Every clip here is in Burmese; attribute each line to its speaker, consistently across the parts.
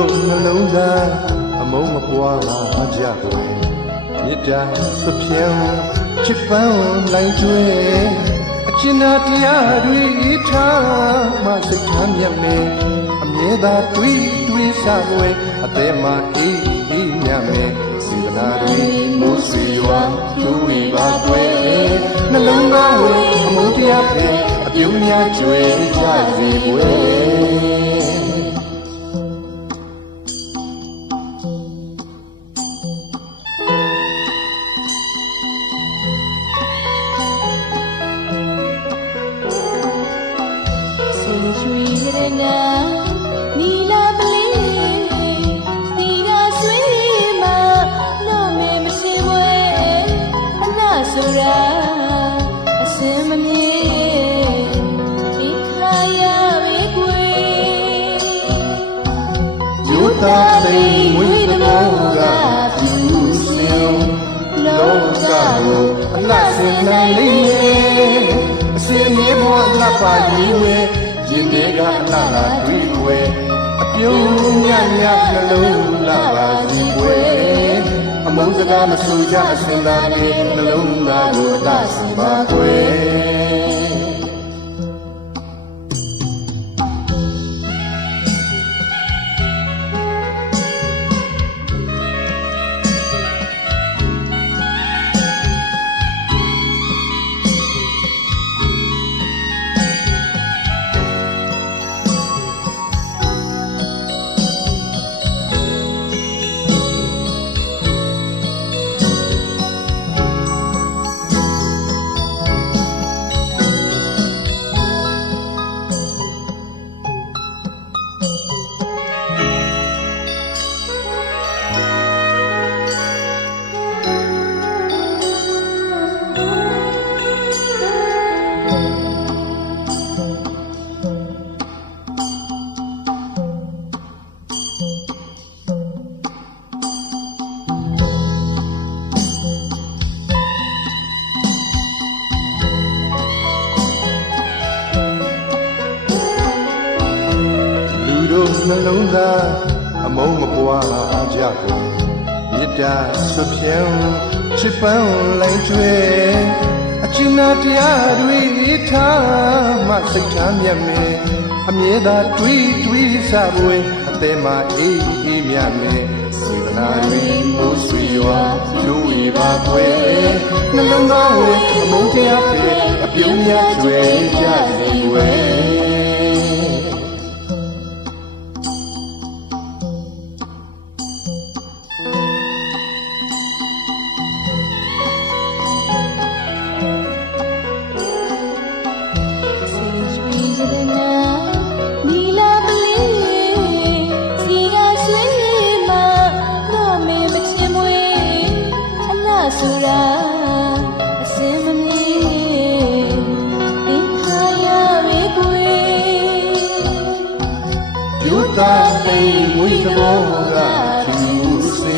Speaker 1: တို့နှလုံးသားအမုန်းမပွားမှာကြွယ်မြစ်တာသဖြံချစ်ပန်းနိုင်ကျွဲအကျဉ်းသာတရားတွေထားမှစိတ်ထားမြတ်မယ်အမြဲသာတွေးတွေးစားွယ်အသေးမှအေးအေးမြတ်မယ်စေတနာတွေမိုးဆွေရွာသူဝေပါွယ်နှလုံးသားဝင်အမုန်းတရားပဲအပြုံးများကျွဲကြစေွယ်
Speaker 2: ရတနာနီလာပလေးဒီကဆွေးမလို့မေမချေဝဲအလားဆိုတာအစင်မမြေဒီခါရပဲကွယ်
Speaker 1: ယုတာသိမ်ဝိသနောကဖြူစင်လောကကိုအလှဆင်နိုင်လိမ့်မယ်အစင်မြေဘဝလှပကြီးဝဲ ရင်တွေကအလှလာတွေ့ဝဲအပြုံးညံ့ညံ့နှလုံးလာပါစီဝဲအမုန်းစကားမဆိုကြအစင်သာလေးနှလုံးသားကိုအလှဆင်ပါွယ် နှလုံးသားအမုန်းမပွားအားကြကုန်မေတ္တာဆွဖြံချစ်ပန်းလိုက်ကျွဲအကျဉ်းသားတရားတွေထားမှစိတ်ချမ်းမြတ်မယ်အမြဲတမ်းတွေးတွေးစားပွေအသေးမှအေးအေးမြတ်မယ်စေတနာတွေမိုးဆွေရွာလူဝေပါွယ်နှလုံးသားဝင်အမုန်းတရားပဲအပြုံးများကျွဲကြစေွယ်
Speaker 2: ဆ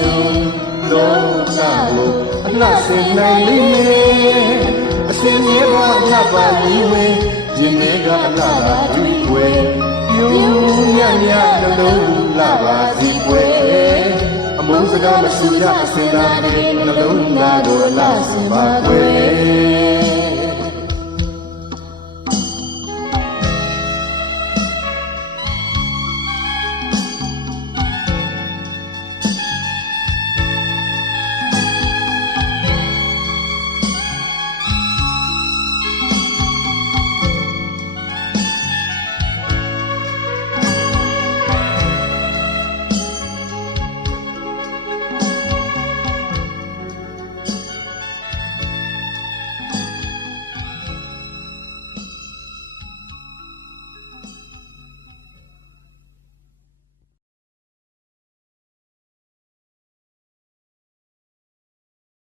Speaker 1: င်လောကကိုအလှဆင်နိုင်လိမ့်မယ်အစင်မြေပေါ်အလှပါကြီးဝဲရင်တွေကအလှလာတွေ့ွယ်ပြုံးညံ့ညံ့နှလုံးလာပါစီွယ်အမုန်းစကားမဆူကြအစင်သားတွေနှလုံးသားကိုအလှဆင်ပါွယ်